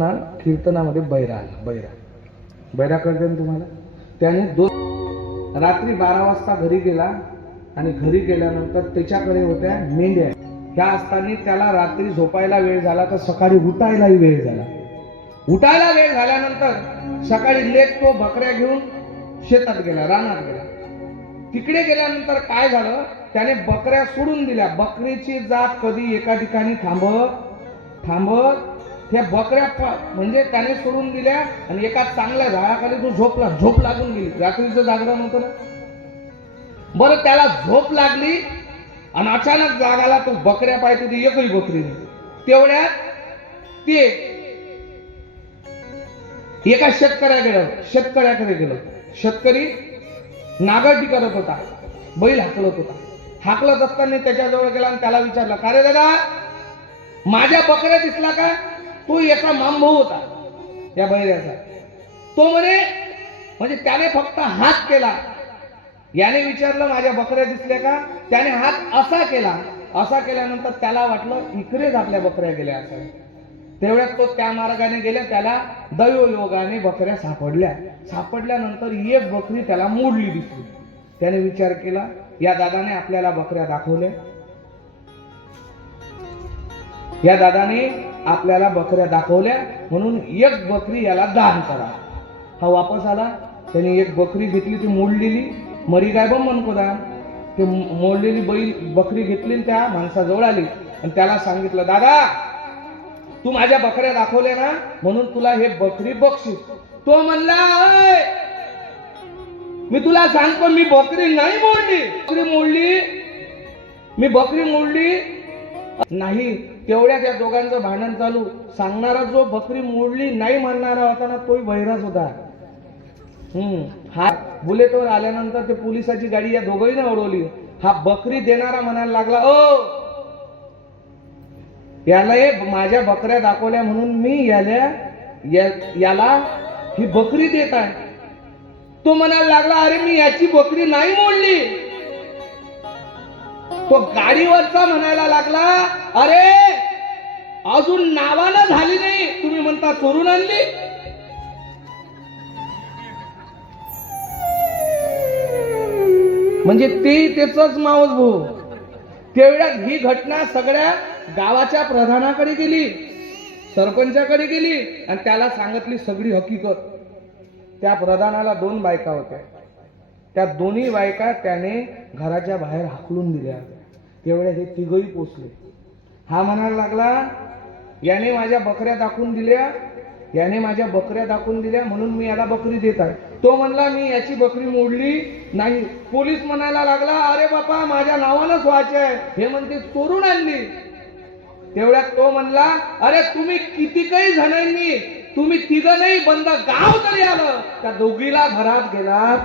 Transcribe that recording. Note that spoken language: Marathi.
ना कीर्तनामध्ये बैरा आला. बैरा कळते ना तुम्हाला. त्याने रात्री 12 वाजता घरी गेला आणि घरी गेल्यानंतर त्याच्याकडे होत्या मेंढ्या. ह्या असताना त्याला रात्री झोपायला वेळ झाला तर सकाळी उठायलाही वेळ झाला. उठायला वेळ झाल्यानंतर सकाळी लेक तो बकऱ्या घेऊन शेतात गेला, रानात गेला. तिकडे गेल्यानंतर काय झालं, त्याने बकऱ्या सोडून दिल्या. बकरीची जात कधी एका ठिकाणी थांबत त्या बकऱ्या म्हणजे त्याने सोडून दिल्या आणि एका चांगल्या झाडाखाली तो झोपला. झोप लागून गेली. रात्रीचं जागरण होतं ना. बरं, त्याला झोप लागली आणि अचानक जागाला. तो बकऱ्या पाहिजे ती एकही बकरी नाही. तेवढ्यात ते एका शेतकऱ्याकडे गेलो. शेतकरी नागरटी करत होता, बैल हाकलत होता. हाकलत असताना त्याच्याजवळ गेला आणि त्याला विचारला, का रे दादा, माझ्या बकऱ्या दिसला का? तो याचा मामभाऊ होता या बैलाचा. तो म्हणजे त्याने फक्त हात केला. याने विचारलं माझ्या बकऱ्या दिसल्या का? त्याने हात असा केला. असा केल्यानंतर त्याला वाटलं इकडेच आपल्या बकऱ्या गेल्या असं. तेवढ्यात तो त्या मार्गाने गेला. त्याला दैवयोगाने बकऱ्या सापडल्यानंतर एक बकरी त्याला मोडली दिसली. त्याने विचार केला, या दादाने आपल्याला बकऱ्या दाखवल्या. या दादाने आपल्याला बकऱ्या दाखवल्या म्हणून एक बकरी याला दान करा. हा वापस आला. त्याने एक बकरी घेतली, ती मोडलेली. मरी काय बम म्हणतो दान. ते मोडलेली बकरी घेतली, त्या माणसाजवळ आली आणि त्याला सांगितलं, दादा, तू माझ्या बकऱ्या दाखवल्या ना म्हणून तुला हे बकरी बक्षीस. तो म्हणला, मी तुला सांगतो, मी बकरी नाही मोडली. मी बकरी मोडली नाही. तेवढ्या त्या दोघांचं भांडण चालू. सांगणारा जो बकरी मोडली नाही म्हणणारा होता ना, तोही बहिराच होता. हा बुलेटवर आल्यानंतर ते पोलिसाची गाडी या दोघांनी अडवली. हा बकरी देणारा म्हणायला लागला, ओ याला माझ्या बकऱ्या दाखवल्या म्हणून मी याला ही बकरी देत आहे. तो म्हणायला लागला, अरे मी याची बकरी नाही मोडली. तो गाडीवरचा म्हणायला लागला, अरे अजून नावानं झाली नाही, तुम्ही म्हणता चोरून आणली. म्हणजे ते त्याच मावस भाऊ. तेवढ्यात ही घटना सगळ्या गावाच्या प्रधानाकडे गेली, सरपंचाकडे गेली आणि त्याला सांगितली सगळी हकीकत. त्या प्रधानाला 2 बायका होत्या. त्या दोन्ही बायका त्याने घराच्या बाहेर हाकलून दिल्या. तेवढ्या हे तिघही पोचले. हा म्हणायला लागला, याने माझ्या बकऱ्या दाखवून दिल्या म्हणून मी याला बकरी देत आहे. तो म्हणला, मी याची बकरी मोडली नाही. पोलीस म्हणायला लागला, अरे बापा, माझ्या नावानंच व्हायचे आहे. हे म्हणते चोरून आणली. तेवढ्यात तो म्हणला, अरे तुम्ही किती काही जणांनी, तुम्ही तिघं नाही, बंद गाव तरी आलं. त्या दोघीला घरात गेलात